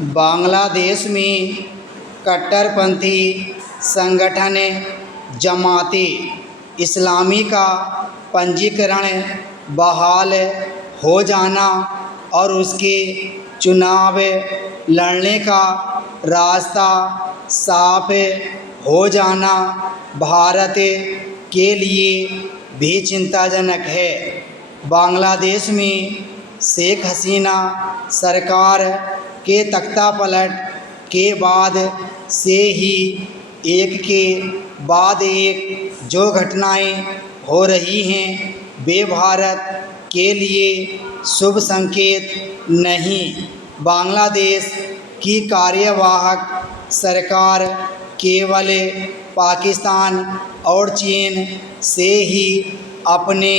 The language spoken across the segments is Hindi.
बांग्लादेश में कट्टरपंथी संगठन जमाते इस्लामी का पंजीकरण बहाल हो जाना और उसके चुनाव लड़ने का रास्ता साफ हो जाना भारत के लिए भी चिंताजनक है। बांग्लादेश में शेख हसीना सरकार के तख्तापलट के बाद से ही एक के बाद एक जो घटनाएं हो रही हैं वे भारत के लिए शुभ संकेत नहीं। बांग्लादेश की कार्यवाहक सरकार केवल पाकिस्तान और चीन से ही अपने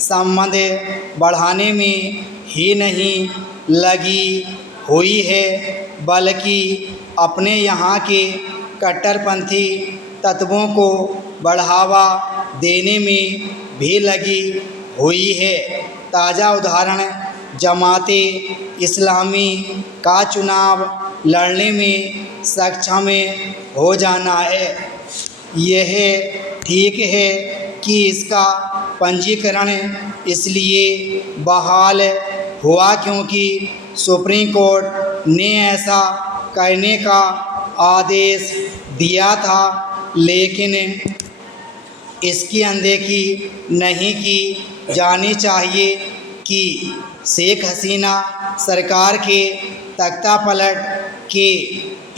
संबंध बढ़ाने में ही नहीं लगी हुई है बल्कि अपने यहाँ के कट्टरपंथी तत्वों को बढ़ावा देने में भी लगी हुई है। ताज़ा उदाहरण जमाते इस्लामी का चुनाव लड़ने में सक्षम हो जाना है। यह ठीक है कि इसका पंजीकरण इसलिए बहाल हुआ क्योंकि सुप्रीम कोर्ट ने ऐसा करने का आदेश दिया था, लेकिन इसकी अनदेखी नहीं की जानी चाहिए कि शेख हसीना सरकार के तख्तापलट के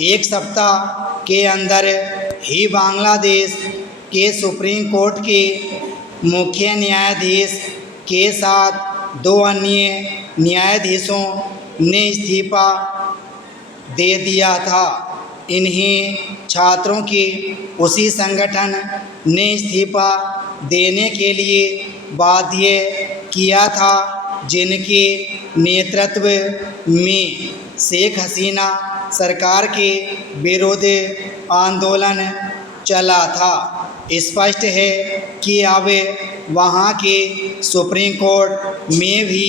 एक सप्ताह के अंदर ही बांग्लादेश के सुप्रीम कोर्ट के मुख्य न्यायाधीश के साथ दो अन्य न्यायाधीशों ने इस्तीफा दे दिया था। इन्हीं छात्रों के उसी संगठन ने इस्तीफा देने के लिए बाध्य किया था जिनके नेतृत्व में शेख हसीना सरकार के विरुद्ध आंदोलन चला था। स्पष्ट है कि अब वहाँ के सुप्रीम कोर्ट में भी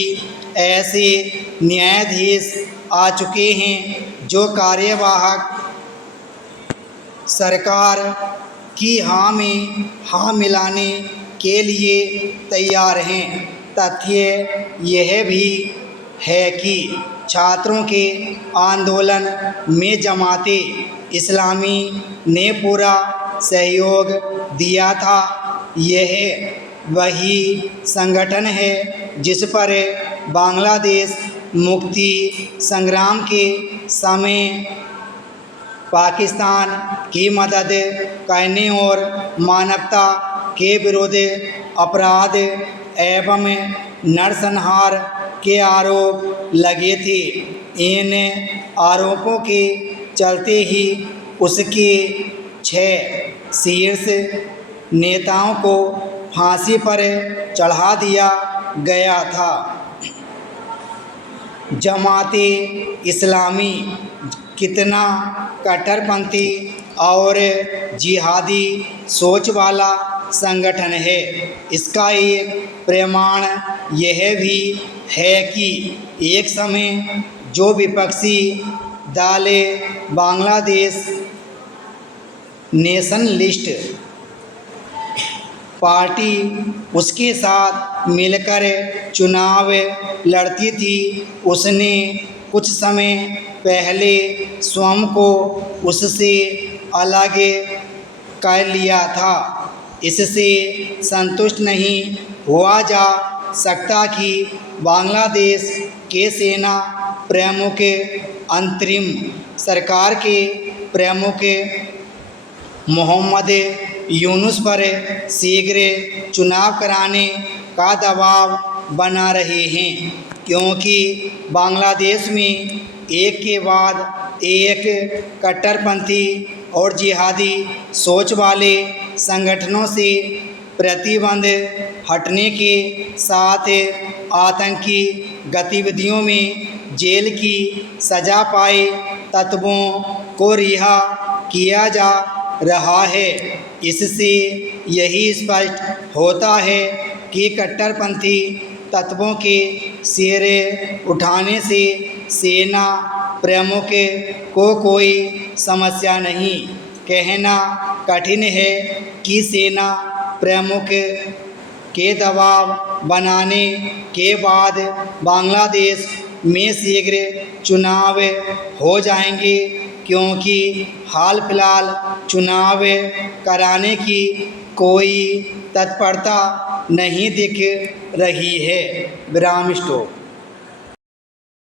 ऐसे न्यायाधीश आ चुके हैं जो कार्यवाहक सरकार की हाँ में हाँ मिलाने के लिए तैयार हैं। तथ्य यह भी है कि छात्रों के आंदोलन में जमाते इस्लामी ने पूरा सहयोग दिया था। यह वही संगठन है जिस पर बांग्लादेश मुक्ति संग्राम के समय पाकिस्तान की मदद करने और मानवता के विरुद्ध अपराध एवं नरसंहार के आरोप लगे थे। इन आरोपों के चलते ही उसके 6 शीर्ष नेताओं को फांसी पर चढ़ा दिया गया था। जमाते इस्लामी कितना कट्टरपंथी और जिहादी सोच वाला संगठन है, इसका एक प्रमाण यह भी है कि एक समय जो विपक्षी दल बांग्लादेश नेशनलिस्ट पार्टी उसके साथ मिलकर चुनाव लड़ती थी, उसने कुछ समय पहले स्वयं को उससे अलग कर लिया था। इससे संतुष्ट नहीं हुआ जा सकता कि बांग्लादेश के सेना प्रमुख अंतरिम सरकार के प्रमुख मोहम्मद यूनुस पर शीघ्र चुनाव कराने का दबाव बना रहे हैं, क्योंकि बांग्लादेश में एक के बाद एक कट्टरपंथी और जिहादी सोच वाले संगठनों से प्रतिबंध हटने के साथ आतंकी गतिविधियों में जेल की सज़ा पाए तत्वों को रिहा किया जा रहा है। इससे यही स्पष्ट होता है कि कट्टरपंथी तत्वों के सिर उठाने से सेना प्रमुख को कोई समस्या नहीं। कहना कठिन है कि सेना प्रमुख के दबाव बनाने के बाद बांग्लादेश में शीघ्र चुनाव हो जाएंगे, क्योंकि हाल फिलहाल चुनाव कराने की कोई तत्परता नहीं दिख रही है। विराम स्टॉप।